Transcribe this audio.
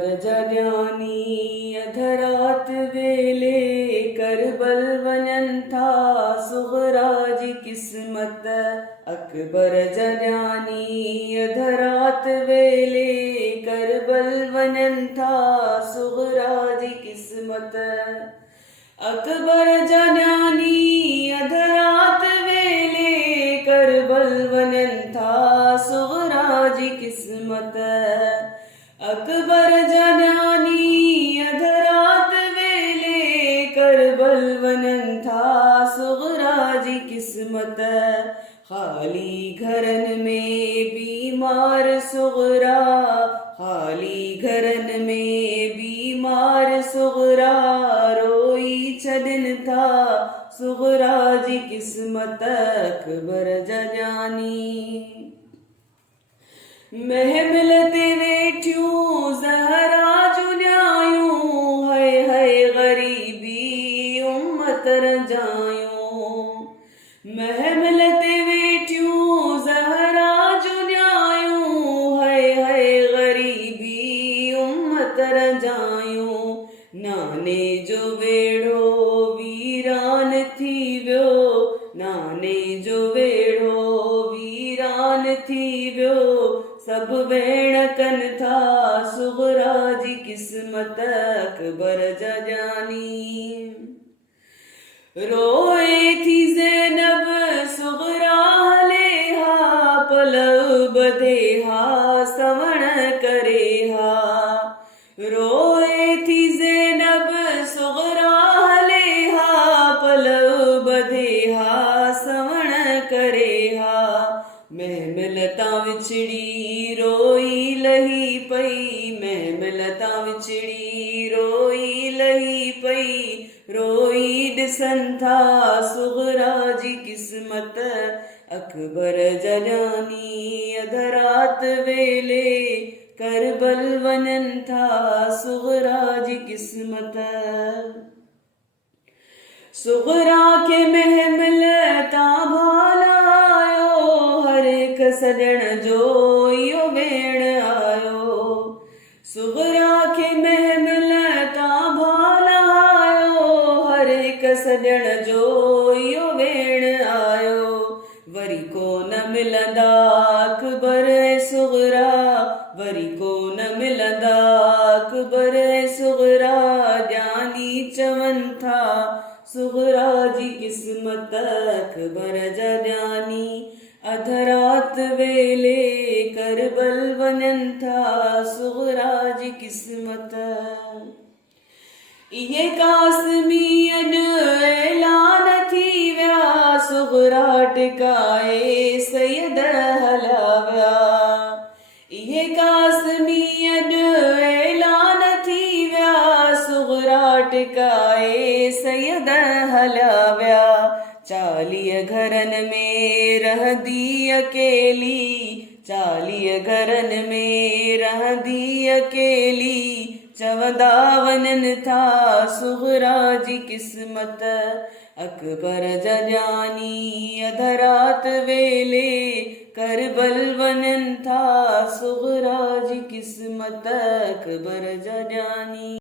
जॾियानी अधरात वेले करबल वञनि था सुग़रा जी क़िस्मत। अकबर जॾियानी अधरात वेले करबल वञनि था सुग़रा जी क़िस्मत। अकबर जॾियानी अधरात वेले करबल वञनि था सुग़रा जी क़िस्मत। अकबर जॾियानी अधरात वेले करबल वञनि था सुग़रा जी क़िस्मत। ख़ाली घरनि में बीमार सुग़रा, ख़ाली घरनि में बीमार सुग़रा रोई छॾनि था सुग़रा जी क़िस्मत। अकबर जॾियानी महमिल ते वेठियूं ज़हरा जूं न्यायूं, हाय हाय ग़रीबी उम्मत रजायूं। महमिल ते वेठियूं ज़हरा जूं न्यायूं, हाय हाय ग़रीबी उम्मत रजायूं। नाने जो वेड़ो वीरान थी वियो, नाने जो वेड़ो वीरान थी वियो। सभु भेण कनि था सुग़रा जी क़िस्मत। अकबर जॾियानी रोए थी ज़ैनब सुग़रा हले हा, पलउ ॿधे हा सवण करे हा। रोए थी ज़ैनब सुग़रा हले हा, पलउ ॿधे हा सवण करे हा। महमिल तां विछड़ी रोई लही पई, महमिल तां विछड़ी रोई लही पई। रोई ॾिसनि था सुग़रा जी क़िस्मत। अकबर जॾियानी अधरात वेले करबल वञनि था सुग़रा जी क़िस्मत। सुग़रा खे महमिल तां भालायो, हर हिक सॼण जो इहो वेण आयो। सुग़रा खे महमिल तां भालायो, हर हिक सॼण जो इहो वेण आयो। वरी कोन मिलंदा अकबर ऐं सुग़रा, वरी कोन मिलंदा अकबर ऐं सुग़रा। ॼानी चवनि था सुग़रा जी क़िस्मत। अकबर जॾियानी अधरात वेले करबल वञनि था सुग़रा जी क़िस्मत। इहे कासमी अॼु ऐलान थी विया, सुग़रा टिकाए सैयद हलिया विया। इहे कासमी अॼु ऐलान थी विया, सुग़रा टिकाए सैयद हलिया विया। 40 घरनि में रहंदी अकेली, 40 घरनि में रहंदी अकेली। चवंदा वञनि था सुग़रा जी क़िस्मत। अकबर जॾियानी अधरात वेले करबल वञनि था सुग़रा जी क़िस्मत। अकबर जॾियानी